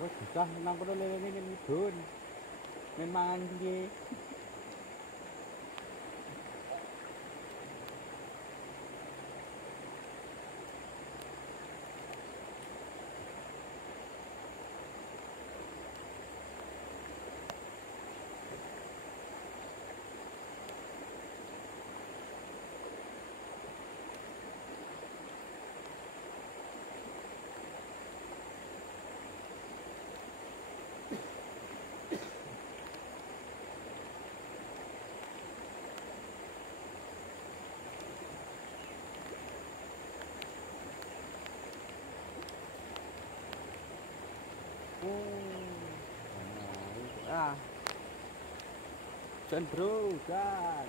Aku susah nang kono lele ning mudun. Men mangan piye? Ah, dan bro, dan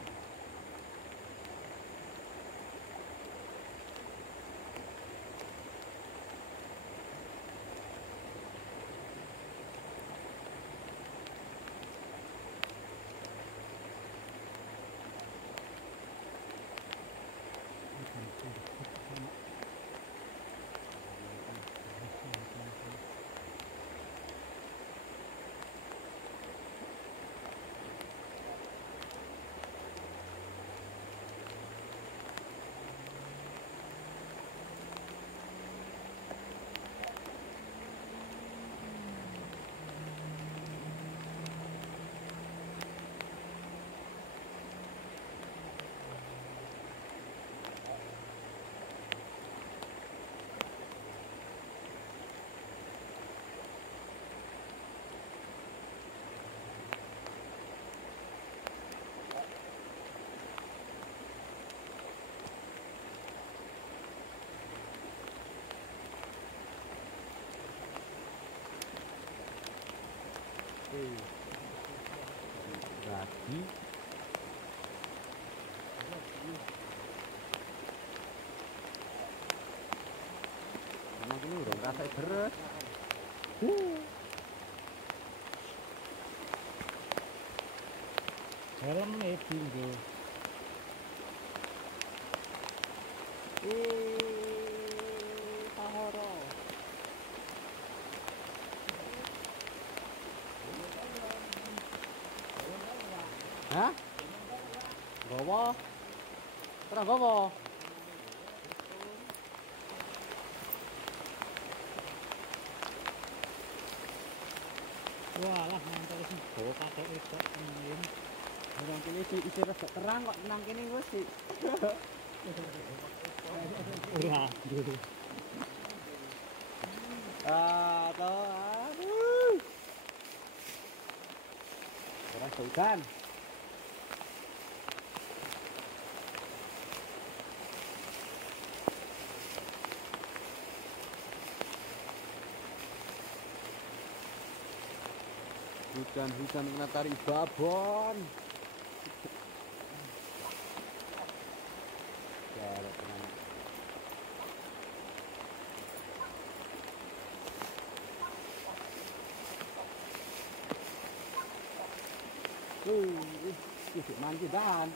lagi. Emang ini udah ngerasa beres. Helm nih tinggi. Pahoro. Hah? Gowo. Terang gowo. Wah lah ngantar sih bawa pakai itu ini. Nang kene isi rada terang kok nang kene wis sih. Ora dulu. Aduh. Ora hujan. Hujan-hujan kena tarik babon. Jarak tenang. Mandi dan.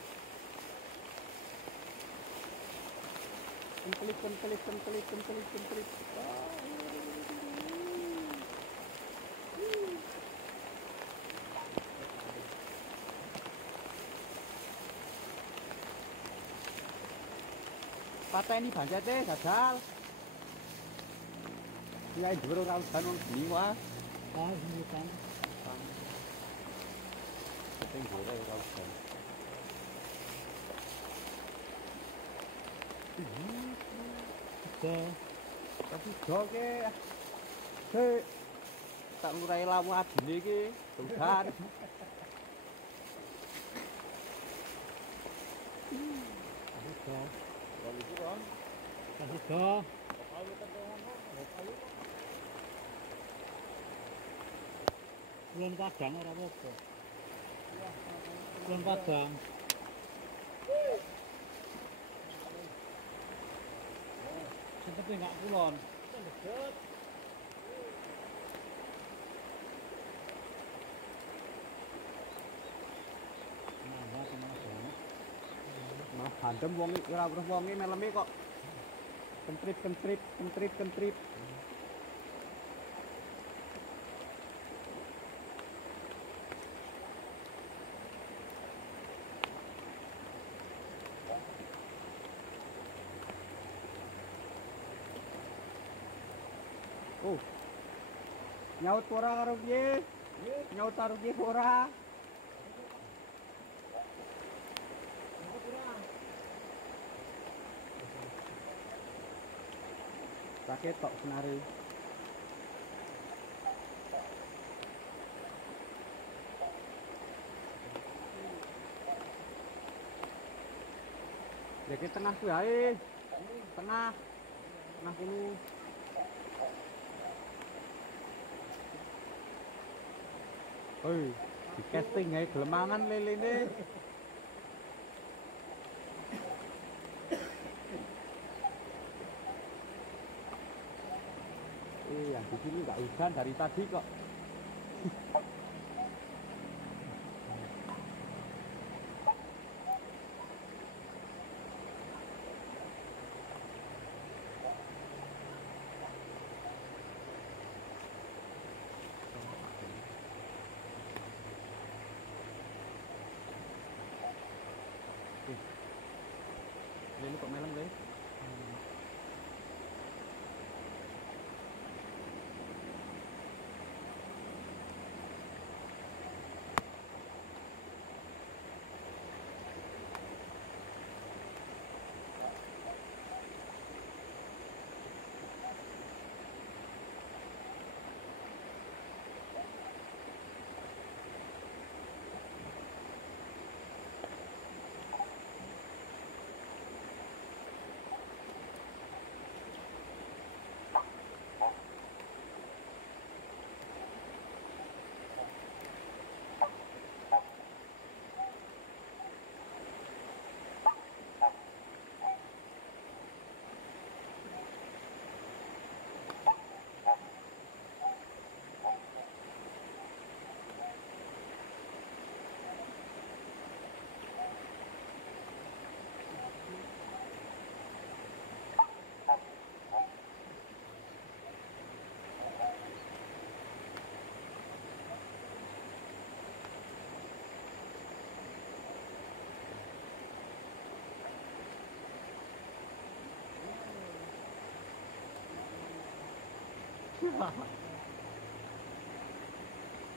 Kentlik. Pateni bancete dadal. Ya dhuwur ora udan wong geni wae. Ah ini kan. Penting gore ora udan. Oke. Tapi joke. Tak ngurai lamu adine iki, udan. Oke. Kalau itu kan, Kasih do. kalau Bulan Padang ora apa-apa. Bulan Padang. Seperti enggak kulon. Mas handem wong iki ora weruh wonge meleme kok. Kentrip. Nyaut ora karo piye? Nyaut karo piye ora? Tak ketok senare. Lagi tengah kuwi ae. Tengah. Tengah kulo. Oi, di casting ae gelemangan lelene. Yang di sini nggak hujan dari tadi kok. Ini kok meleng deh.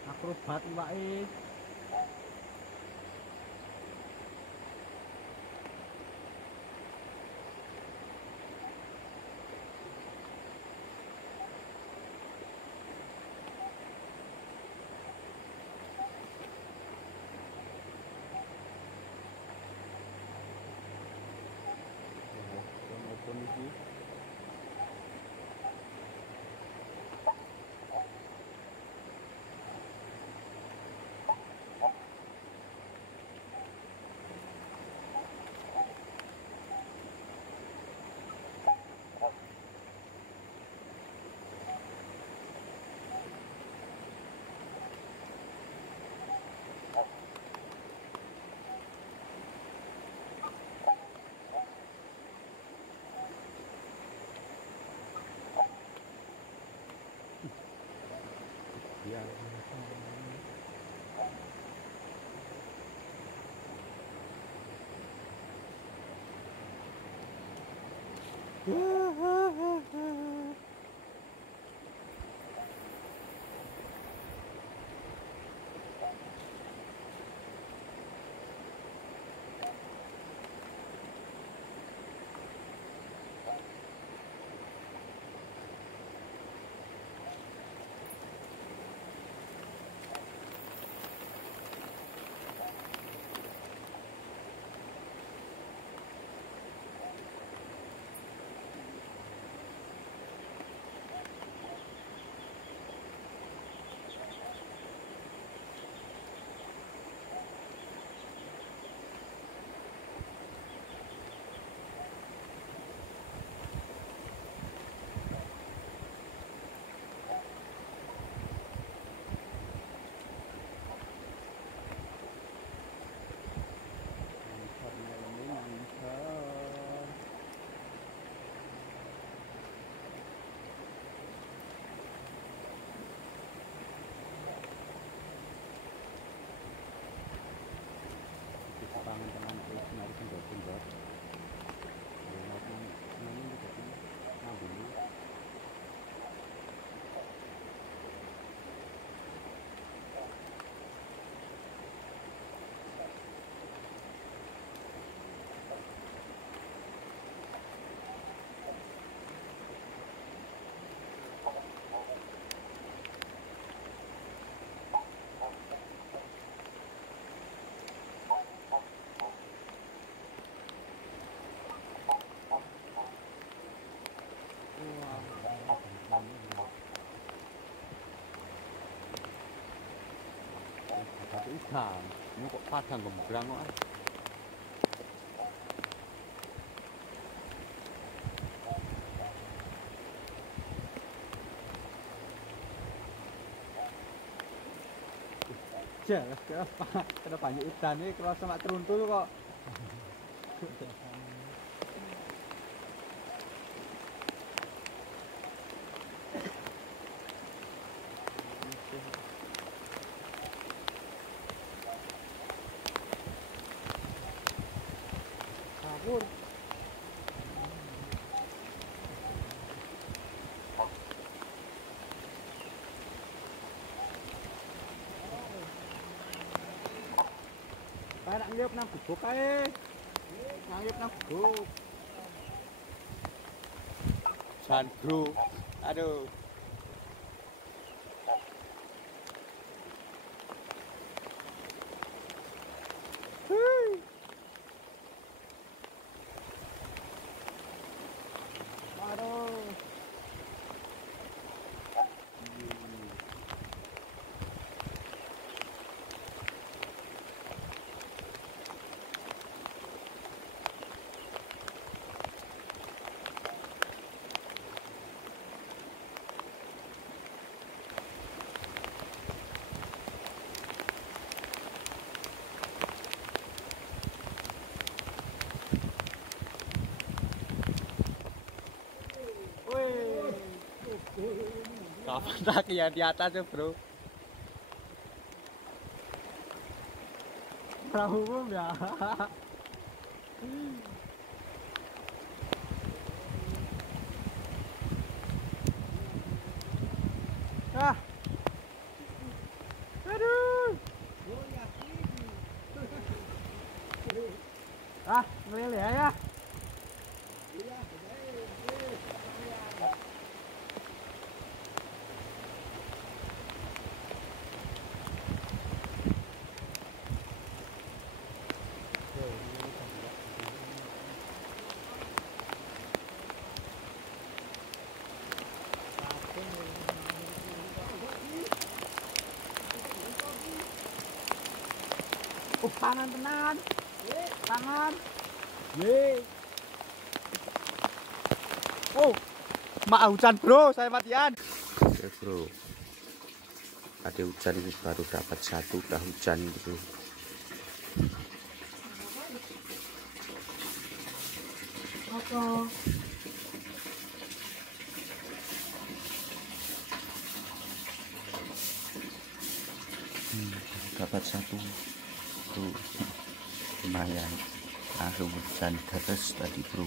Akrobat wae. Maupun iki dia Satu ikan. Ini kok padang gembrang kok. Jelas, kena banyak ikan ini kalau sama teruntul kok. Kabur. Kayak nak ngiup nang gubuk kae. Ngiup nang gubuk. Sandro. Aduh. Aduh. Kapan tak ya di atas ya bro? Perahu umum ya. Ah, aduh. Ah, meleleh ya. Tangan tenan. Tangan. Ye. Oh. Mak hujan, bro. Saya matian. Oke, bro. Ada hujan ini baru dapat satu udah hujan gitu. Dapat satu tuh lumayan, langsung hujan deras tadi bro.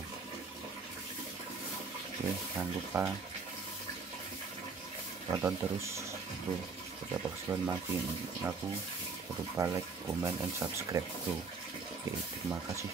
Oke, jangan lupa tonton terus bro, tetap keseruan makin aku, jangan lupa like, comment, and subscribe bro. Oke, terima kasih.